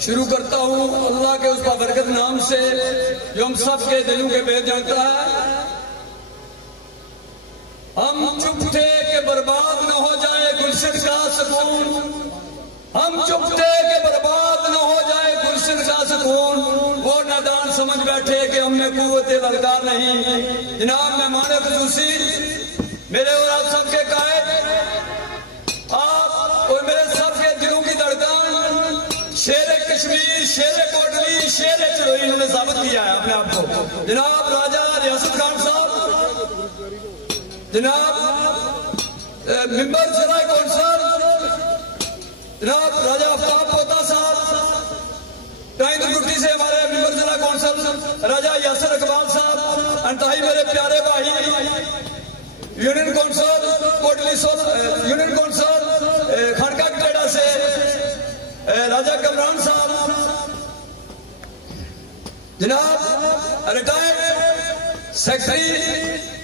شروع کرتا ہوں اللہ کے اس بابرکت نام سے جو ہم سب کے دلوں کے بھید جانتا ہے۔ ہم چپ تھے کہ برباد نہ ہو جائے گلشن کا سکون، ہم چپ تھے کہ برباد نہ ہو جائے گلشن کا سکون، وہ نادان سمجھ بیٹھے کہ ہم میں قوت للکار نہیں۔ جناب مہمان خصوصی، میرے اور آپ سب کے قائد، آپ اور میرے سب کے دلوں کی دھڑکن، شیر کشمیر، شیر کوٹلی، شیر چلوئی، انہوں نے ثابت کیا ہے اپنے آپ کو۔ جناب راجہ ریاست خان صاحب، جناب ممبر ضلع کونسل جناب راجہ آفتاب پوتا صاحب، ٹائن گٹی سے ہمارے ممبر ضلع کونسل راجہ یاسر اقبال صاحب، انتہائی میرے پیارے بھائی union council Kotli union council Kharka Katera سے راجہ کمران صاحب، جناب ریٹائرڈ سیکرٹری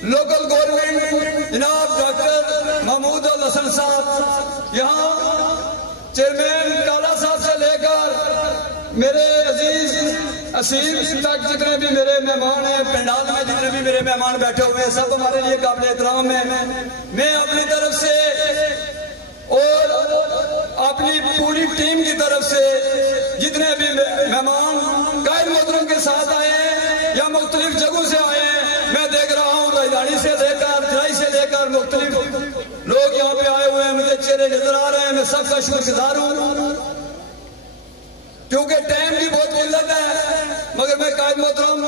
لوکل گورنمنٹ جناب ڈاکٹر محمود الحسن صاحب، یہاں چیئرمین کالا صاحب سے لے کر میرے عزیز اسیل تک جتنے بھی میرے مہمان ہیں، پنڈال میں جتنے بھی میرے مہمان بیٹھے ہوئے ہیں، سب ہمارے لیے قابل احترام ہیں۔ میں اپنی طرف سے اور اپنی پوری ٹیم کی طرف سے جتنے بھی مہمان قائد محترم کے ساتھ آئے ہیں یا مختلف جگہوں سے آئے ہیں، میں دیکھ رہا ہوں راجدھانی سے لے کر جرائی سے لے کر مختلف لوگ یہاں پہ آئے ہوئے ہیں، مجھے چہرے نظر آ رہے ہیں، میں سب کا شکر گزار ہوں۔ کیونکہ ٹائم کی بہت قلت ہے، مگر میں قائد محترم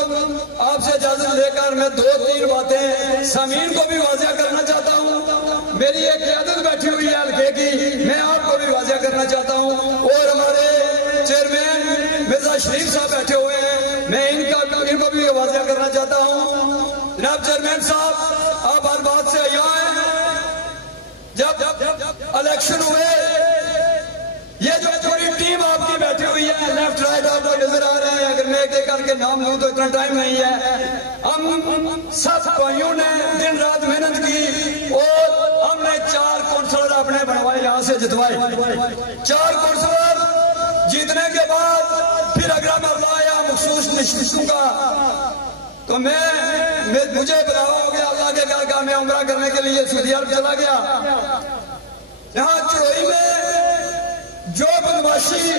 آپ سے اجازت لے کر میں 2-3 باتیں سامعین کو بھی واضح کرنا چاہتا ہوں۔ میری ایک قیادت بیٹھی ہوئی ہے حلقے کی، میں آپ کو بھی واضح کرنا چاہتا ہوں، اور ہمارے چیئرمین مرزا شریف صاحب بیٹھے ہوئے ہیں، میں ان کو بھی واضح کرنا چاہتا ہوں۔ جناب چیئرمین صاحب، آپ ہر بات سے آیا ہیں، جب الیکشن ہوئے، یہ جو پوری ٹیم آپ کی بیٹھی ہوئی ہے، لیفٹ رائٹ آپ کو نظر آ رہے ہیں، اگر میں ایک ایک کر کے نام لوں تو اتنا ٹائم نہیں ہے۔ ہم سب بھائیوں نے دن رات محنت کی اور ہم نے 4 کونسلر اپنے بنوائے، یہاں سے جتوائے۔ 4 کونسلر جیتنے کے بعد پھر اگر مرلہ آیا مخصوص نشستوں کا، تو مجھے بلاوا ہو گیا اللہ کے گھر کا، میں عمرہ کرنے کے لیے سعودی عرب چلا گیا۔ یہاں چڑوئی میں جو بدماشی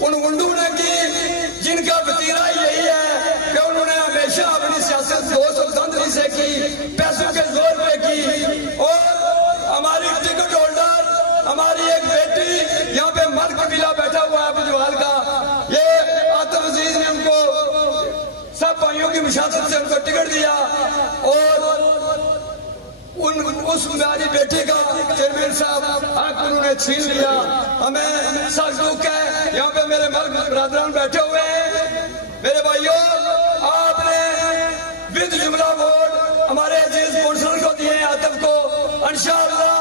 ان گنڈوں نے کی، جن کا وتیرہ یہی ہے کہ انہوں نے ہمیشہ اپنی سیاست دوست اور دندری سے کی، پیسوں کے زور پہ کی، اور ہماری ٹکٹ ہولڈر، ہماری ایک بیٹی یہاں پہ مرد قبیلہ بیٹھا ہوا ہے بجوال کا، یہ آتف عزیز نے ان کو سب بھائیوں کی مشاطت سے ان کو ٹکٹ دیا، اور اس میری بیٹی کا چیئرمین صاحب حق انہوں نے چھین لیا۔ ہمیں سخت دکھ ہے، یہاں پہ میرے مرد برادران بیٹھے ہوئے ہیں۔ میرے بھائیوں، آپ نے ود جملہ ووٹ ہمارے عزیز کونسلر کو دیے ہیں، آتف کو۔ انشاءاللہ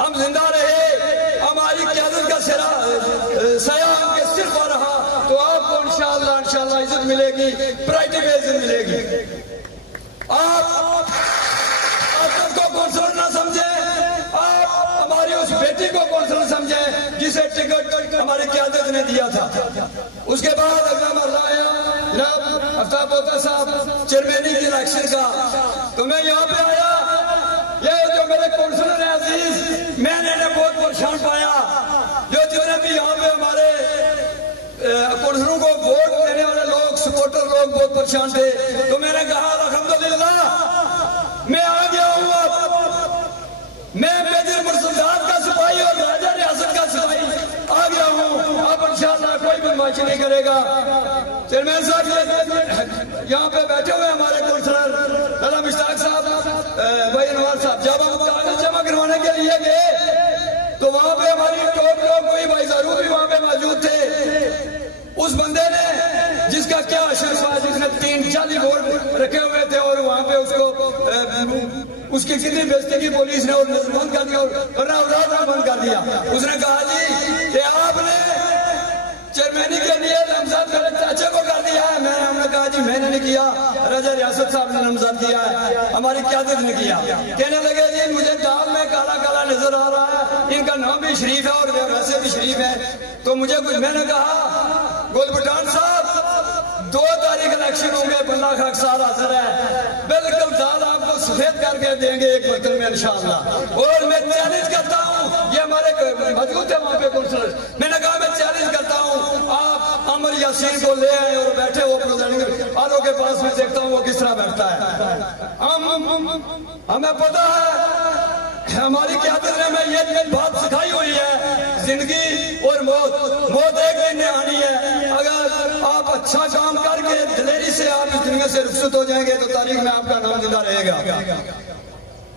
ہم زندہ رہے، ہماری قیادت کا سایہ ہم کے صرف ہو رہا، تو آپ کو انشاءاللہ عزت ملے گی، پرائٹی میں عزت ملے گی۔ آپ آتف کو کونسلر نہ سمجھیں، آپ ہماری اس بیٹی کو کونسلر سمجھیں جسے ٹکٹ ہماری قیادت نے دیا تھا۔ اس کے بعد اگلا مرحلہ آیا جناب آفتاب پوتا صاحب چیئرمینی کی الیکشن کا، تو میں یہاں پہ آیا، یہ جو میرے کونسلر ہیں عزیز، میں نے انہیں بہت پریشان پایا، جو جتنے بھی یہاں پہ ہمارے کونسلروں کو ووٹ دینے والے لوگ، سپورٹر لوگ بہت پریشان تھے، تو میں نے کہا الحمدللہ میں آ گیا ہوں، اب میں میجر مرسدات کا سپاہی اور راجہ ریاست کا سپاہی آ گیا ہوں، اب انشاءاللہ کوئی بدماشی نہیں کرے گا۔ چیئرمین صاحب یہاں پہ بیٹھے ہوئے ہمارے کونسلر لالا مشتاق صاحب، بھائی انوار صاحب، جب ہم کاغذ جمع کروانے کے لیے گئے تو وہاں پہ ہماری ٹوپ لوگ کوئی بھائی ضرور بھی وہاں پہ موجود تھے۔ اس بندے نے جس کا کیا اشرف ہوا، جس نے 340 ووٹ رکھے ہوئے تھے، اور وہاں پہ اس کو اس کی کتنی بےزتی کی پولیس نے، اور نظر بند کر دیا اور راہ بند کر دیا۔ اس نے کہا جی کہ آپ نے چیئرمینی کے لیے نامزد میرے چاچے کو کر دیا ہے۔ ہم نے کہا جی میں نے نہیں کیا، راجہ ریاست صاحب نے نامزد کیا ہے، ہماری قیادت نے کیا۔ کہنے لگے جی مجھے دال میں کالا کالا نظر آ رہا ہے، ان کا نام بھی شریف ہے اور ویسے بھی شریف ہے، تو مجھے کچھ، میں نے کہا गुल भुटान साहब 2 तारीख इलेक्शन होंगे, बल्ला खाक साल हाजिर है, बिल्कुल दाल आपको सफेद करके देंगे एक बर्तन में इंशाअल्लाह। और मैं चैलेंज करता हूँ, ये हमारे मौजूद है वहाँ पे काउंसलर, मैंने कहा मैं चैलेंज करता हूँ, आप अमर यासीन को ले आए और बैठे हो प्रेसिडेंट आलो के पास, में देखता हूँ वो किस तरह बैठता है। हमें पता है हमारी क़यादत ने हमें ये बात सिखाई हुई है, जिंदगी और मौत एक दिन आनी है। अगर आप अच्छा काम करके दिलेरी से आप इस दुनिया से रुखसत हो जाएंगे तो तारीख में आपका नाम जिंदा रहेगा।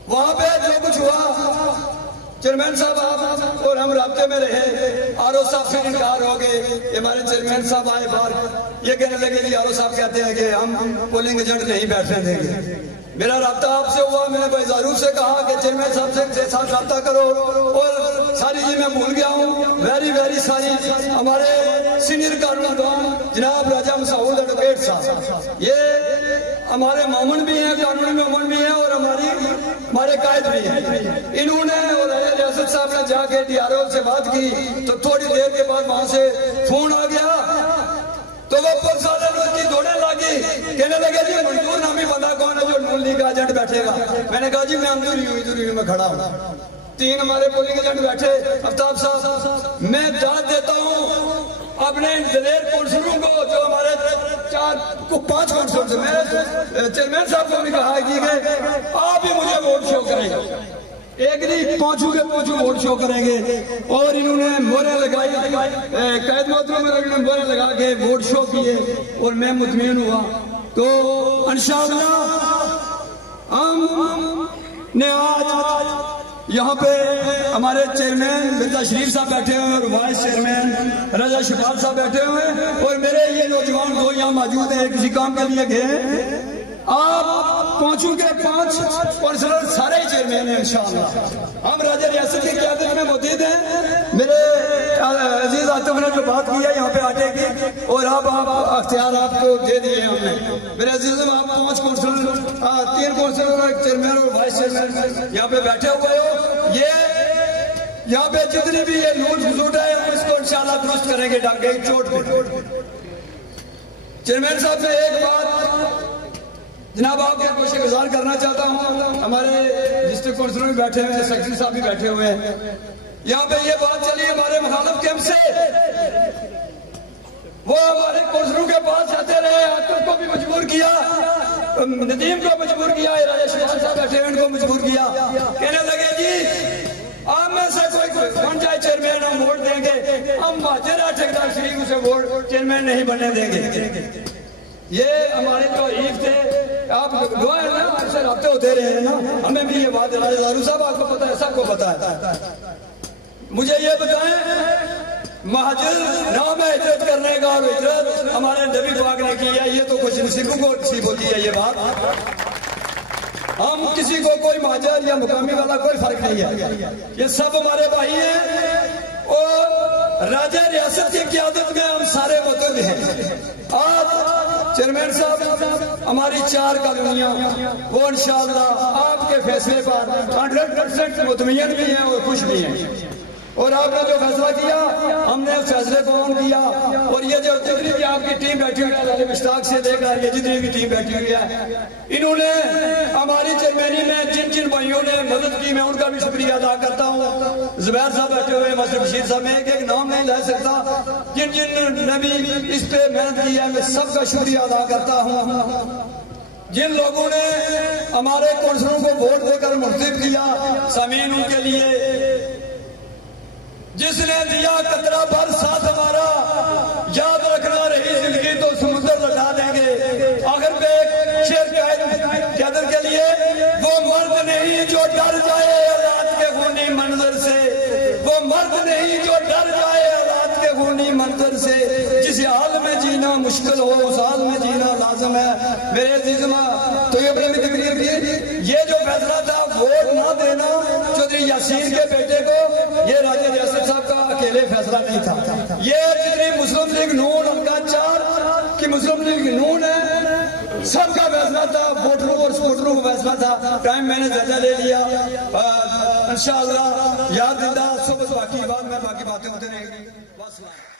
वहां पे जो कुछ हुआ, चेयरमैन साहब आप और हम राब्ते में रहे, आरओ साहब से इनकार हो गए, हमारे चेयरमैन साहब आए बाहर, ये कहने लगे जी आरओ साहब कहते हैं कि हम पोलिंग एजेंट नहीं बैठने देंगे। मेरा राब्ता आपसे हुआ, मैंने भाई ज़ारूर से कहा कि चेयरमैन साहब से साथ राब्ता करो, और सारी जी मैं भूल गया हूँ, वेरी सारी हमारे सीनियर कानूनदान जनाब राजा मसाउद एडवोकेट साहब, ये हमारे मामून भी हैं, कानूनी मामून भी हैं, और हमारे कायद भी हैं। इन्होंने और रियासत साहब ने जाके डीआरओ से बात की, तो थोड़ी देर के बाद वहां से फोन आ गया, तो वो पुलिस वाले की दौड़ने लगी, कहने लगे जी मंजूर नामी बंदा कौन है जो नून लीग का एजेंट बैठेगा। मैंने कहा जी मैं अंदर में खड़ा हूँ। 3 हमारे पोलिंग एजेंट बैठे, आफ्ताब साहब, मैं दाद देता हूँ अपने दिलेर काउंसलरों को, जो हमारे 5 काउंसलर थे, मैं चेयरमैन साहब को भी कहा कि आप ही मुझे वोट शो करेंगे, एक नहीं पांचों वोट शो करेंगे। और इन्होंने मोहरें लगाई, कैद मोहतरों में मोहरें लगा के वोट शो किए, और मैं मुतमईन हुआ। तो इंशाअल्लाह हमने आज यहाँ पे हमारे चेयरमैन मिर्जा शरीफ साहब बैठे हुए और वाइस चेयरमैन रजा शिफाल साहब बैठे हुए, और मेरे ये नौजवान 2 यहाँ मौजूद हैं, किसी काम के लिए गए। आप पांचों के 5 काउंसलर सारे ही चेयरमैन हैं इंशाअल्लाह। हम राजा रियासत की क़यादत में मौजूद हैं। मेरे अजीज आतिफ ने जो बात की है यहाँ पे आटे की, और आप अख्तियार आपको दे दिए हैं हमने। मेरे अजीज आप 5 काउंसलर, 3 काउंसलर, एक चेयरमैन और वाइस चेयरमैन यहाँ पे बैठे हुए हो। ये यहाँ पे जितनी भी ये लूट खसूट है इसको इंशाअल्लाह दुरुस्त करेंगे, डांगे चोट पे। चेयरमैन साहब से एक बात जनाब आपके शुक्रगुजार करना चाहता हूँ, हमारे डिस्ट्रिक्ट काउंसिलर भी बैठे हुए हैं, सेक्रेटरी साहब भी बैठे हुए हैं। यहाँ पे ये बात चली हमारे मुखालिफ कैंप से, वो हमारे काउंसिलरों के पास जाते रहे, आतिफ को भी मजबूर किया, नदीम को मजबूर किया, राजा शिवाल साहब बैठे हैं उनको मजबूर किया, कहने लगे जी आप में से कोई बन जाए चेयरमैन, हम वोट देंगे, हम महाजरा ठेकेदार शरीफ उसे वोट चेयरमैन नहीं बनने देंगे। ये हमारे जो ईफ थे, आप दुआ है ना, आपसे राब्ते होते रहे हैं ना, हमें भी ये बात है। साहब आपको पता है, सबको पता है। मुझे ये बताएं, महाजिर नाम है हिजरत करने का, और हिजरत हमारे नबी पाक ने की है, ये तो कुछ नसीबों को नसीब होती है ये बात। हम किसी को कोई महाजर या मुकामी वाला कोई फर्क नहीं है, ये सब हमारे भाई हैं, और राजा रियासत की क़यादत में हम सारे मुतहद हैं। आज चेयरमैन साहब हमारी 4 कॉलोनियां, वो इंशाअल्लाह आपके फैसले पर 100% मुतमईन भी हैं और खुश भी हैं। और आपने जो फैसला किया, हमने उस फैसले को ऑन किया। और ये जो जितनी भी आपकी टीम बैठी हुई है, मुश्ताक से लेकर ये जितनी भी टीम बैठी हुई है, इन्होंने हमारी चेयरमैनी में जिन जिन भाइयों ने मदद की, मैं उनका भी शुक्रिया अदा करता हूँ। जुबैर साहब बैठे हुए, मस्टर बशीर साहब, मैं एक नाम नहीं ले सकता, जिन जिन ने भी इस पे मेहनत की है, मैं सबका शुक्रिया अदा करता हूँ। जिन लोगों ने हमारे काउंसलरों को वोट देकर मुंतखब किया, सामीन उनके लिए, जिसने दिया कतरा भर साथ हमारा, याद रखना रही जिंदगी तो समुद्र लौटा देंगे। आखिर पे शेर क़यादत के लिए, वो मर्द नहीं जो डर जाए रात के खूनी मंजर से, वो मर्द नहीं जो डर जाए रात के खूनी मंजर से, जिस हाल में जीना मुश्किल हो उस हाल में जीना लाजम है। मेरे अजीज़मा, तो ये अपनी तकरीर की, ये जो फैसला था वोट ना देना चौधरी यासीन के बेटे को, ये राजा रियासत साहब का अकेले फैसला नहीं था, ये जितनी मुस्लिम लीग नून हल्का 4 की मुस्लिम लीग नून है, सबका फैसला था, वोटरों और सपोर्टरों का फैसला था। टाइम मैंने ज्यादा ले लिया, इंशाअल्लाह याद जिंदा सुबह बाकी बात में बाकी बातें होते रहेंगी।